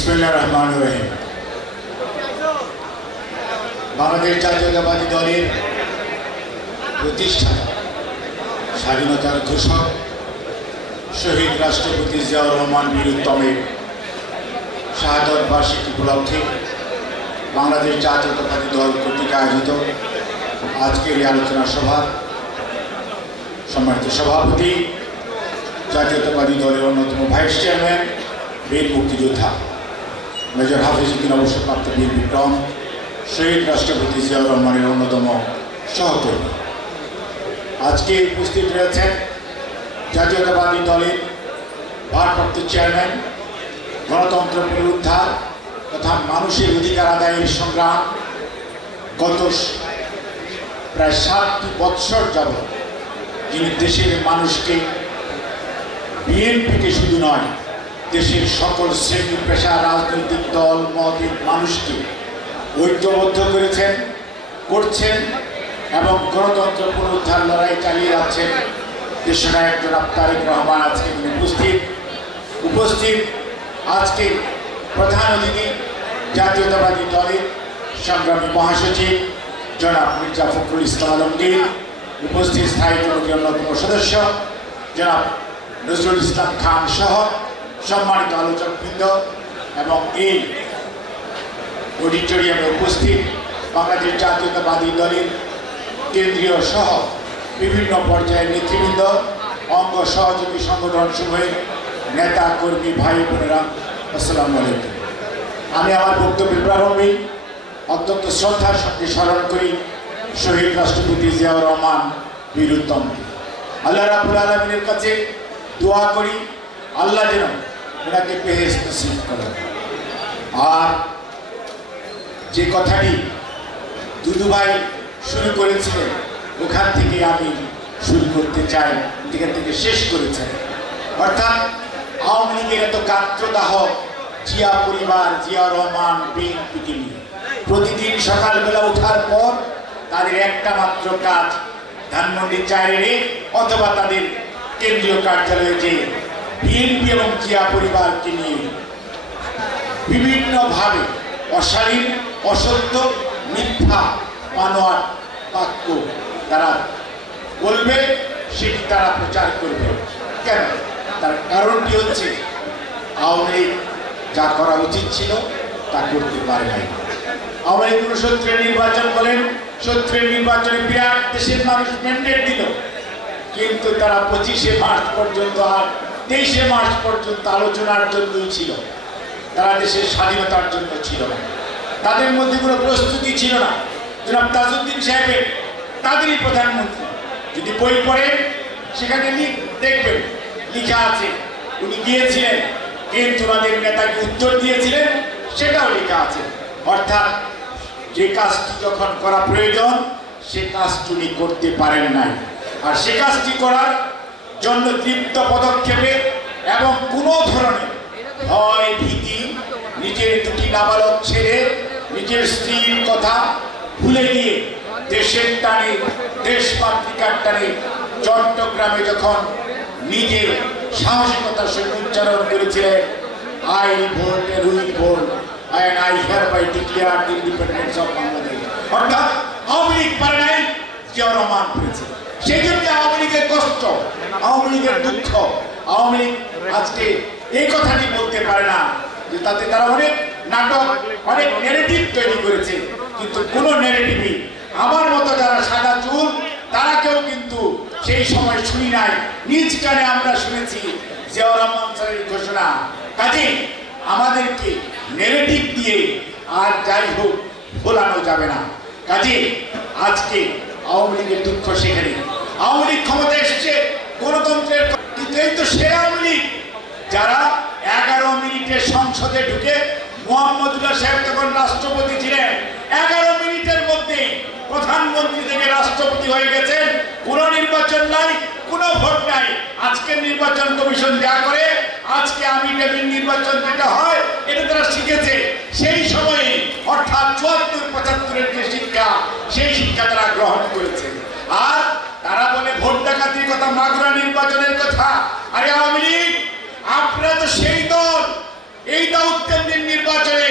বিসমুল্লাহ রহমান রহিম। বাংলাদেশ জাতীয়তাবাদী দলের প্রতিষ্ঠাতা, স্বাধীনতার ঘোষক, শহীদ রাষ্ট্রপতি জিয়াউর রহমান বীরুত্তমের শাহাদত বার্ষিকী উপলক্ষে বাংলাদেশ জাতীয়তাবাদী দল কর্তৃক আয়োজিত আজকের এই আলোচনা সভা, সম্মানিত সভাপতি, জাতীয়তাবাদী দলের অন্যতম ভাইস চেয়ারম্যান, বীর মুক্তিযোদ্ধা। মেজর হাফিজুদ্দিন অবসরপ্রাপ্ত বীর বিক্রম, শহীদ রাষ্ট্রপতি জিয়াউর রহমানের অন্যতম সহকর্মী। আজকে উপস্থিত রয়েছেন জাতীয়তাবাদী দলের ভারপ্রাপ্ত চেয়ারম্যান, গণতন্ত্র পুনরুদ্ধার তথা মানুষের অধিকার আদায়ের সংগ্রাম গত প্রায় সাতটি বৎসর যাবৎ যিনি দেশের মানুষকে বিএনপিকে শুধু নয় দেশের সকল শ্রেণি, পেশা, রাজনৈতিক দল মতের মানুষকে ঐক্যবদ্ধ করেছেন, করছেন এবং গণতন্ত্র পুনরুদ্ধার লড়াই চালিয়ে যাচ্ছেন। দেশনায়ক জনাব তারেক রহমান আজকে উপস্থিত। উপস্থিত আজকে প্রধান অতিথি জাতীয়তাবাদী দলের সংগ্রামী মহাসচিব জনাব মির্জা ফখরুল ইসলাম আলমগীর। উপস্থিত স্থায়ী কমিটির অন্যতম সদস্য জনাব নজরুল ইসলাম খান সহ সম্মানিত আলোচকবৃন্দ এবং এই অডিটোরিয়ামে উপস্থিত বাংলাদেশ জাতীয়তাবাদী দলের কেন্দ্রীয় সহ বিভিন্ন পর্যায়ের নেতৃবৃন্দ, অঙ্গ সহযোগী সংগঠন সমূহের নেতা, কর্মী, ভাই বোনেরা, আসসালামু আলাইকুম। আমি আমার বক্তব্যের প্রারম্ভে অত্যন্ত শ্রদ্ধার সঙ্গে স্মরণ করি শহীদ রাষ্ট্রপতি জিয়াউর রহমান বীর উত্তমকে। আল্লাহ রাবুল আলমিনের কাছে দোয়া করি, আল্লাহ যেন এনাকে পেহেস নসিব করেন আর যে কথাটি দুদু ভাই শুরু করেছিলেন, ওখান থেকে আমি শুরু করতে চাই যেখান থেকে শেষ করেছেন অর্থাৎ আওয়ামী লীগের এত গাত্রদাহ জিয়া পরিবার, জিয়া রহমান, বিএনপিকে নিয়ে। প্রতিদিন সকালবেলা ওঠার পর তাদের একটা মাত্র কাজ, ধানমন্ডি চায়েরে অথবা তাদের কেন্দ্রীয় কার্যালয়ে যে বিএনপি এবং জিয়া পরিবারকে নিয়ে বিভিন্নভাবে অশালীন, অসত্য, মিথ্যা, মানোয়ার বাক্য তারা বলবে, সেটি তারা প্রচার করবে। কেন? তার কারণটি হচ্ছে, আওয়ামী যা করা উচিত ছিল, তা করতে পারে নাই। আওয়ামী লীগ উনসত্তরের নির্বাচন বলেন সত্তরের নির্বাচনে বিরাট দেশের মানুষ ম্যান্ডেট দিল। কিন্তু তারা পঁচিশে মার্চ পর্যন্ত আর তেইশে মার্চ পর্যন্ত আলোচনার জন্যই ছিল। তারা দেশের স্বাধীনতার জন্য ছিল। না তাদের মধ্যে কোনো প্রস্তুতি ছিল না। জনাব তাজউদ্দিন সাহেবের, তাদেরই প্রধানমন্ত্রী। যদি বই পড়েন, সেখানে দেখবেন, লিখা আছে। উনি গিয়েছিলেন কিন্তু ওনাদের নেতাকে উত্তর দিয়েছিলেন, সেটাও লেখা আছে। অর্থাৎ, যে কাজটি যখন করা প্রয়োজন, সে কাজটি করতে পারেন নাই। আর সে কাজটি করার জন্য তৃপ্ত পদক্ষেপে এবং কোনো ধরনের ভয়, ভীতি নিজের দুটি নাবালক ছেড়ে নিজের স্ত্রীর কথা ভুলে গিয়ে দেশের টানে দেশমাতৃকার টানে চট্টগ্রামে যখন নিজে সাহসিকতার সঙ্গে উচ্চারণ করেছিলেন, আই ভোট রুই vote, and I hereby declare the independence of Bangladesh. অর্থাৎ আওয়ামী লীগ পারে নাই, জিয়াউর রহমান পেরেছে সেই জন্য আওয়ামী লীগের কষ্ট আওয়ামী লীগের দুঃখ আওয়ামী লীগ আজকে এই কথাটি বলতে পারে না যে তাতে তারা অনেক নাটক অনেক নেগেটিভ তৈরি করেছে কিন্তু কোন নেগেটিভই আমার মতো যারা সাদা চুল তারা কেউ কিন্তু সেই সময় শুনি নাই। নিজ কানে আমরা শুনেছি জিয়াউর রহমান স্যারের ঘোষণা। কাজে আমাদেরকে নেগেটিভ দিয়ে আর যাই হোক ভোলানো যাবে না। কাজে আজকে আওয়ামী লীগের দুঃখ সেখানে। আওয়ামী লীগ ক্ষমতা এসছে গণতন্ত্রের এই তো সে আওয়ামী লীগ। যারা এগারো মিনিটে সংসদে ঢুকে মোহাম্মদুল্লাহ সাহেব তখন রাষ্ট্রপতি ছিলেন। এগারো মিনিটের মধ্যে প্রধানমন্ত্রী থেকে রাষ্ট্রপতি হয়ে গেছেন। কোনো নির্বাচন নাই, কোনো ভোট নাই। আজকের নির্বাচন কমিশন যা করে, আজকে আমি টেবিল নির্বাচন যেটা হয়, এটা তারা শিখেছে। সেই সময়ে অর্থাৎ চুয়াত্তর, পঁচাত্তরের যে শিক্ষা, সেই শিক্ষা তারা গ্রহণ করেছে। আর তারা বলে ভোট ডাকাতির কথা, মাগুরা নির্বাচনের কথা। আরে আওয়ামী লীগ, আপনারা তো সেই দল। এই দল উত্তরদিন নির্বাচনে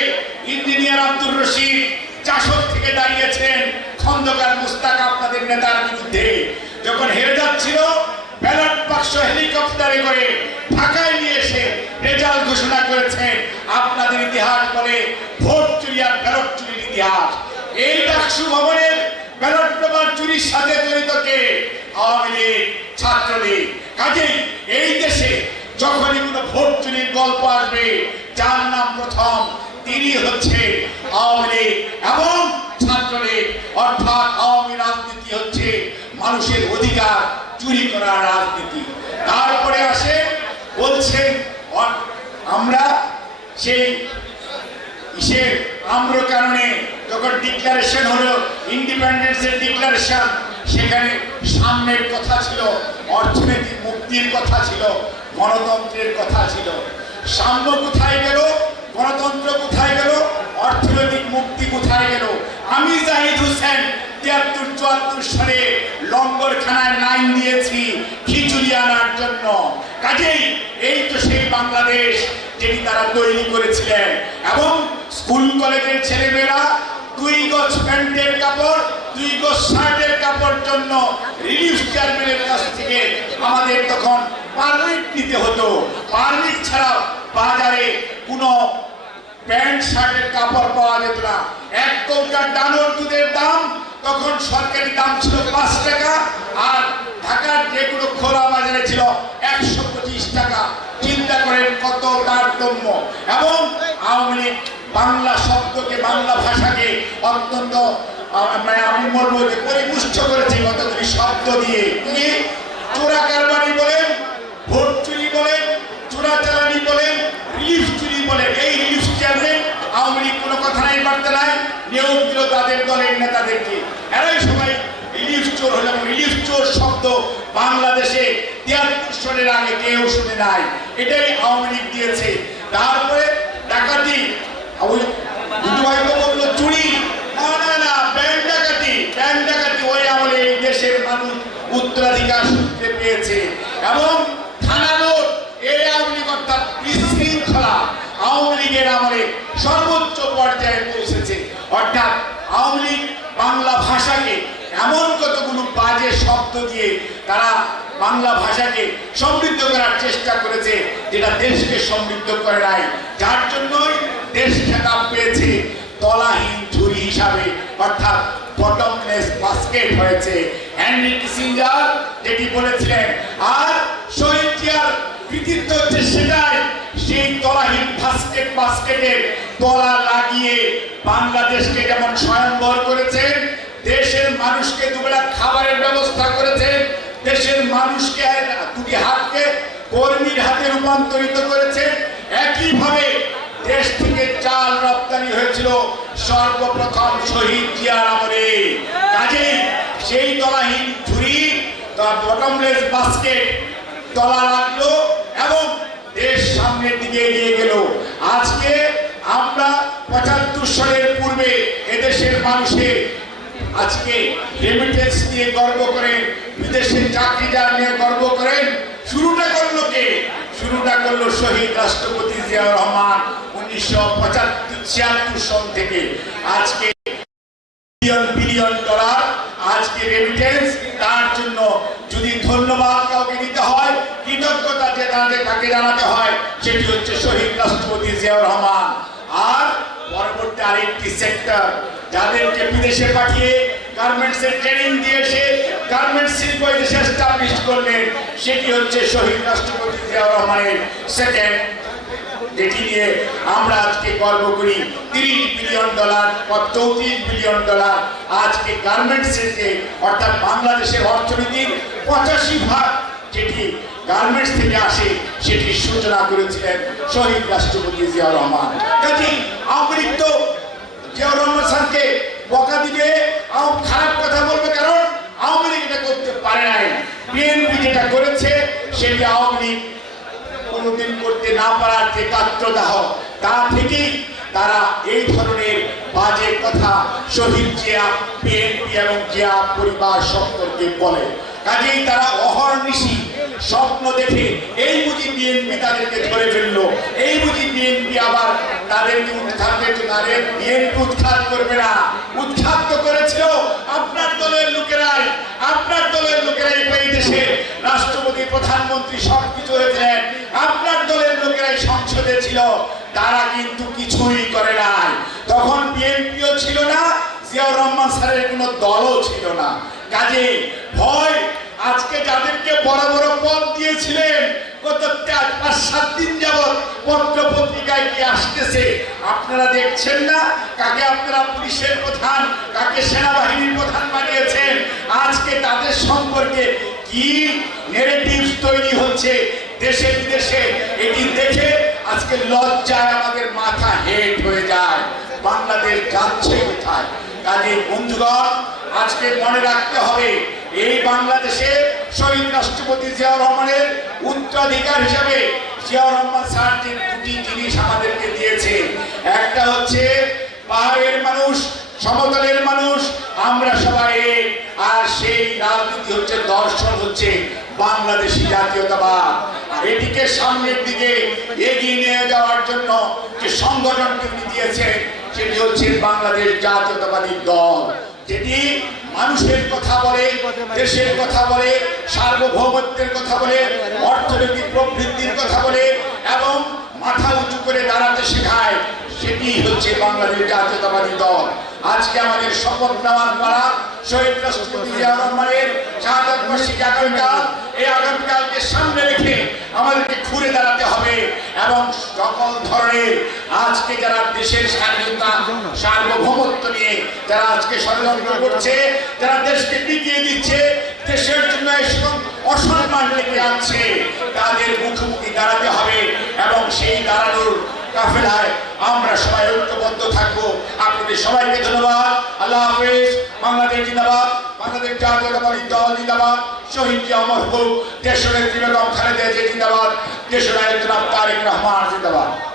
ইঞ্জিনিয়ার আব্দুর রশিদ চাষর থেকে দাঁড়িয়েছেন খন্দকার মুস্তাক আপনাদের নেতার বিরুদ্ধে। যখন হেরে যাচ্ছিল, ব্যালট বাক্স হেলিকপ্টারে করে ঢাকায় নিয়ে এসে রেজাল্ট ঘোষণা করেছেন আপনাদের ইতিহাস বলে ভোট চুরি আর ব্যালট চুরির ইতিহাস। এই ডাকসু ভবনের ব্যালট চুরির সাথে জড়িত আওয়ামী লীগ, ছাত্রলীগ, কাজেই এই দেশে যখনই কোনো ভোট চুরির গল্প আসবে, যার নাম প্রথম, তিনি হচ্ছে আওয়ামী লীগ এবং ছাত্রলীগ। অর্থাৎ আওয়ামী রাজনীতি হচ্ছে মানুষের অধিকার চুরি করার রাজনীতি। তারপরে আসে বলছেন আমরা সেই ইসের আম্র কারণে যখন ডিক্লারেশন হলো ইন্ডিপেন্ডেন্সের ডিক্লারেশন সেখানে সাম্যের কথা ছিল, অর্থনৈতিক মুক্তির কথা ছিল, গণতন্ত্রের কথা ছিল। সাম্য কোথায় গেল? গণতন্ত্র কোথায় গেল? অর্থনৈতিক মুক্তি কোথায় গেল? আমি জাহিদ হোসেন, তিয়াত্তর চুয়াত্তর সালে লঙ্গরখানায় লাইন দিয়েছি, খিচুড়ি আনার জন্য। কাজেই এই তো সেই বাংলাদেশ যেটি তারা তৈরি করেছিলেন। এবং স্কুল কলেজের ছেলেমেয়েরা দুই গজ প্যান্টের কাপড়, দুই গজ শার্টের কাপড় জন্য রিলিফ চেয়ারম্যানের কাছ থেকে আমাদের তখন পারমিট নিতে হতো। পারমিট ছাড়া বাজারে কোনো প্যান্ট, শার্টের কাপড় পাওয়া যেত না। এক কৌটার ডানোর দুধের দাম তখন সরকারি দাম ছিল পাঁচ টাকা আর ঢাকার যে কোনো খোলা বাজারে ছিল একশো পঁচিশ টাকা। চিন্তা করেন কত তারতম্য। এবং আওয়ামী লীগ বাংলা শব্দকে বাংলা ভাষাকে অত্যন্ত আহ, মানে আমি বলব যে পরিপুষ্ট করেছে কতগুলি শব্দ দিয়ে। কি? চোরা কারবারি বলেন ভোট চুরি বলেন চোরাচালানি বলেন রিলিফ চুরি বলেন। এই রিলিফ চেয়ারম্যান আওয়ামী লীগ কোনো কথা নাই বার্তা নাই নিয়োগ দিল তাদের দলের নেতাদেরকে। এরাই সবাই রিলিফ চোর হলো রিলিফ চোর শব্দ বাংলাদেশে তিয়াত্তর সনের আগে কেউ শুনে নাই। এটাই আওয়ামী লীগ দিয়েছে। তারপরে ডাকাতি ওই দুটো ভাই তো বলল চুরি না না না ব্যাংক ডাকাতি ব্যাংক ডাকাতি ওই আমলে এই দেশের মানুষ উত্তরাধিকার সূত্রে পেয়েছে এবং থানা নোট এই আওয়ামী লীগ অর্থাৎ বিশৃঙ্খলা আওয়ামী লীগের আমলে সর্বোচ্চ পর্যায়ে পৌঁছেছে অর্থাৎ আওয়ামী লীগ বাংলা ভাষাকে এমন কতগুলো বাজে শব্দ দিয়ে তারা বাংলা ভাষাকে সমৃদ্ধ করার চেষ্টা করেছে, যেটা দেশকে সমৃদ্ধ করে নাই। যার জন্যই দেশ খেতাব পেয়েছে, তলাহীন ঝুরি হিসাবে, অর্থাৎ বটমলেস বাস্কেট হয়েছে। কিসিঞ্জার যেটি বলেছিলেন, আর শহীদ কৃতিত্ব হচ্ছে সেটাই, সেই তলাহীন বাস্কেট বাস্কেটের তলা লাগিয়ে বাংলাদেশকে যেমন স্বয়ংবর করেছেন দেশের মানুষকে দুবেলা খাবারের ব্যবস্থা করেছে। দেশের মানুষকে দুটি হাতকে কর্মীর হাতে রূপান্তরিত করেছে। একইভাবে দেশ থেকে চাল রপ্তানি হয়েছিল সর্বপ্রথম শহীদ জিয়ার আমলে। কাজেই সেই তলাহীন ঝুড়ি তার বটমলেস বাস্কেট তলা লাগল এবং দেশ সামনের দিকে এগিয়ে গেল। আজকে আমরা পঁচাত্তর সালের পূর্বে এদেশের মানুষের আজকে রেমিটেন্স নিয়ে গর্ব করেন বিদেশের চাকরি যার নিয়ে গর্ব করেন শুরুটা করল কে? শুরুটা করল শহীদ রাষ্ট্রপতি জিয়াউর রহমান উনিশশো পঁচাত্তর ছিয়াত্তর সন থেকে। আজকে বিলিয়ন বিলিয়ন ডলার আজকে রেমিটেন্স তার জন্য যদি ধন্যবাদ কাউকে দিতে হয়, কৃতজ্ঞতা যে তাদের কাকে জানাতে হয়, সেটি হচ্ছে শহীদ রাষ্ট্রপতি জিয়াউর রহমান। আর পরবর্তী আরেকটি সেক্টর যাদেরকে বিদেশে পাঠিয়ে গার্মেন্টস এর ট্রেনিং দিয়েছে গার্মেন্টস শিল্প দেশে এস্টাবলিশ করলেন সেটি হচ্ছে শহীদ রাষ্ট্রপতি জিয়াউর রহমানের সেকেন্ড যেটি নিয়ে আমরা আজকে গর্ব করি। তিরিশ বিলিয়ন ডলার বা চৌত্রিশ বিলিয়ন ডলার আজকে গার্মেন্টস যে, অর্থাৎ বাংলাদেশের অর্থনীতির পঁচাশি ভাগ যেটি গার্মেন্টস থেকে আসে সেটি সূচনা করেছিলেন শহীদ রাষ্ট্রপতি জিয়াউর রহমান। কাজী তো জিয়াউর রহমান স্যারকে বকা দিবে আম খারাপ কথা বলবে, কারণ আওয়ামী লীগ এটা করতে পারে নাই। বিএনপি যেটা করেছে, সেটি আওয়ামী লীগ কোনোদিন করতে না পারার যে কাত্রদাহ তা থেকেই তারা এই ধরনের বাজে কথা শহীদ জিয়া, বিএনপি এবং জিয়া পরিবার সম্পর্কে বলে। কাজেই তারা অহর্নিশি স্বপ্ন দেখে এই বুঝি বিএনপি তাদেরকে ধরে ফেলল, এই বুঝি বিএনপি আবার তাদেরকে উৎখাতের তাদের? বিএনপি উৎখাত করবে না। উৎখাত তো করেছিল আপনার দলের লোকেরাই। আপনার দলের লোকেরাই এই দেশে। রাষ্ট্রপতি, প্রধানমন্ত্রী সব কিছু হয়েছিলেন। আপনার দলের লোকেরাই সংসদে ছিল। তারা কিন্তু কিছুই করে নাই। তখন বিএনপিও ছিল না, জিয়াউর রহমান স্যারের কোনো দলও ছিল না। কাজে ভয় আজকে যাদেরকে বড় বড় পদ দিয়েছিলেন গত চার, পাঁচ, সাত দিন পত্র পত্রিকায় কি আসতেছে আপনারা দেখছেন না? কাকে আপনারা পুলিশের প্রধান, কাকে সেনাবাহিনীর প্রধান বানিয়েছেন? আজকে তাদের সম্পর্কে কি নেগেটিভস তৈরি হচ্ছে দেশে বিদেশে, এটি দেখে আজকে লজ্জায় আমাদের মাথা হেট হয়ে যায়। বাংলাদেশ যাচ্ছে কোথায়? কাজে বন্ধুগণ আজকে মনে রাখতে হবে, এই বাংলাদেশে শহীদ রাষ্ট্রপতি জিয়াউর রহমানের উত্তরাধিকার হিসেবে জিয়াউর রহমান স্যার যে দুটি জিনিস আমাদেরকে দিয়েছে, একটা হচ্ছে পাহাড়ের মানুষ, সমতলের মানুষ, আমরা সবাই। আর সেই রাজনীতি হচ্ছে দর্শন হচ্ছে বাংলাদেশি জাতীয়তাবাদ এটিকে সামনের দিকে এগিয়ে নিয়ে যাওয়ার জন্য যে সংগঠনকে উনি দিয়েছেন, সেটি হচ্ছে বাংলাদেশ জাতীয়তাবাদী দল যেটি মানুষের কথা বলে, দেশের কথা বলে, সার্বভৌমত্বের কথা বলে, অর্থনৈতিক প্রবৃদ্ধির কথা বলে এবং মাথা উঁচু করে দাঁড়াতে শেখায়, সেটি হচ্ছে বাংলাদেশ জাতীয়তাবাদী দল। আজকে আমাদের শপথ নেওয়ার পালা শহীদ রাষ্ট্রপতি রহমানের শাহাদত বার্ষিকী আগামীকাল এই আগামীকালকে সামনে রেখে আমাদেরকে ঘুরে দাঁড়াতে হবে এবং সকল ধরনের আজকে যারা দেশের স্বাধীনতা সার্বভৌমত্ব নিয়ে যারা আজকে ষড়যন্ত্র করছে যারা দেশকে টিকিয়ে দিচ্ছে দেশের জন্য এসব অসম্মান ডেকে আনছে তাদের মুখোমুখি দাঁড়াতে হবে এবং সেই দাঁড়ানোর কাফেলায় আমরা সবাই ঐক্যবদ্ধ থাকব। আপনাদের সবাইকে ধন্যবাদ। আল্লাহ হাফেজ। বাংলাদেশ জিন্দাবাদ। বাংলাদেশ জাতীয়তাবাদী দল জিন্দাবাদ। শহীদ জি অমর হোক দেশের নেত্রী বেগম খালেদা জিয়া জিন্দাবাদ। দেশের নায়ক তারেক রহমান জিন্দাবাদ।